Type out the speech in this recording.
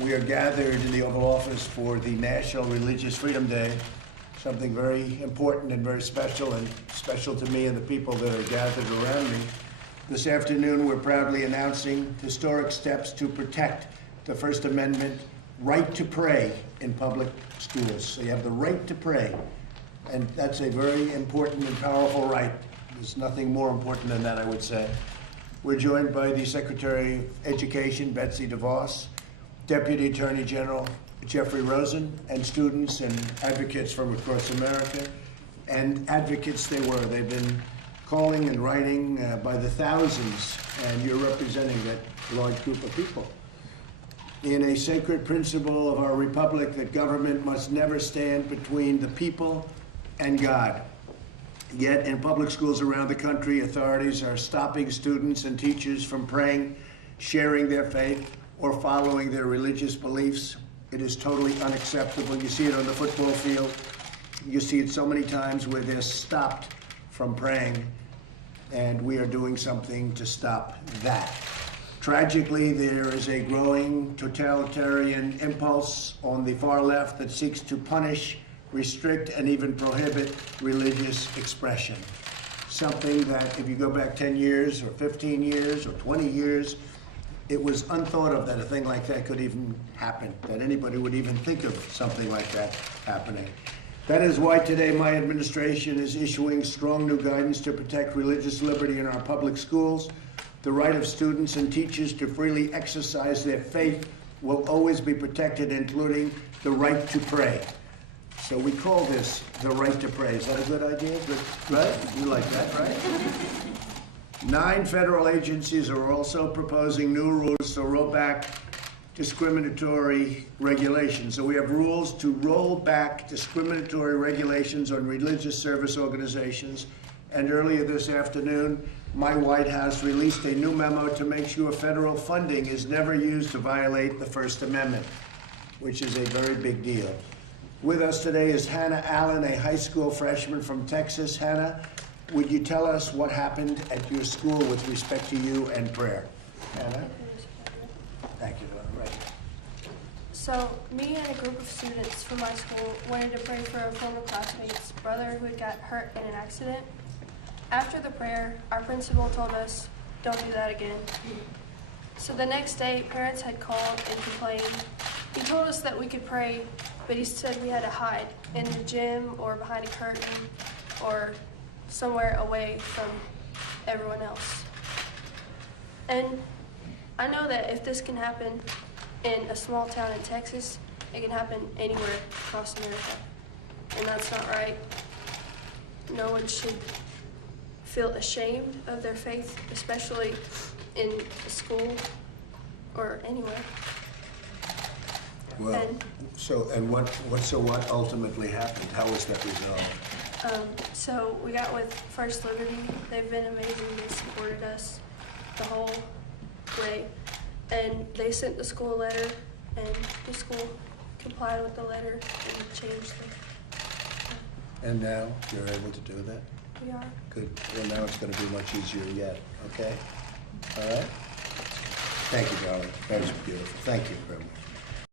We are gathered in the Oval Office for the National Religious Freedom Day, something very important and very special, and special to me and the people that are gathered around me. This afternoon, we're proudly announcing historic steps to protect the First Amendment right to pray in public schools. So you have the right to pray, and that's a very important and powerful right. There's nothing more important than that, I would say. We're joined by the Secretary of Education, Betsy DeVos, Deputy Attorney General Jeffrey Rosen, and students and advocates from across America. And advocates they were. They've been calling and writing by the thousands, and you're representing that large group of people. In a sacred principle of our republic that government must never stand between the people and God. Yet in public schools around the country, authorities are stopping students and teachers from praying, sharing their faith, or following their religious beliefs. It is totally unacceptable. You see it on the football field. You see it so many times where they're stopped from praying, and we are doing something to stop that. Tragically, there is a growing totalitarian impulse on the far left that seeks to punish, restrict, and even prohibit religious expression. Something that, if you go back 10 years or 15 years or 20 years, it was unthought of that a thing like that could even happen, that anybody would even think of something like that happening. That is why today my administration is issuing strong new guidance to protect religious liberty in our public schools. The right of students and teachers to freely exercise their faith will always be protected, including the right to pray. So we call this the right to pray. Is that a good idea? Good, right? You like that, right? 9 federal agencies are also proposing new rules to roll back discriminatory regulations. So we have rules to roll back discriminatory regulations on religious service organizations. And earlier this afternoon, my White House released a new memo to make sure federal funding is never used to violate the First Amendment, which is a very big deal. With us today is Hannah Allen, a high school freshman from Texas. Hannah, would you tell us what happened at your school with respect to you and prayer? Hannah? Thank you. Right. So, me and a group of students from my school wanted to pray for a former classmate's brother who had got hurt in an accident. After the prayer, our principal told us, "Don't do that again." So the next day, parents had called and complained. He told us that we could pray, but he said we had to hide in the gym or behind a curtain or somewhere away from everyone else. And I know that if this can happen in a small town in Texas, it can happen anywhere across America. And that's not right. No one should feel ashamed of their faith, especially in a school or anywhere. Well, what ultimately happened? How was that resolved? So we got with First Liberty. They've been amazing. They supported us the whole way. And they sent the school a letter, and the school complied with the letter and changed it. And now you're able to do that? We are. Good. Well, now it's going to be much easier yet, okay? All right? Thank you, darling. That was beautiful. Thank you very much.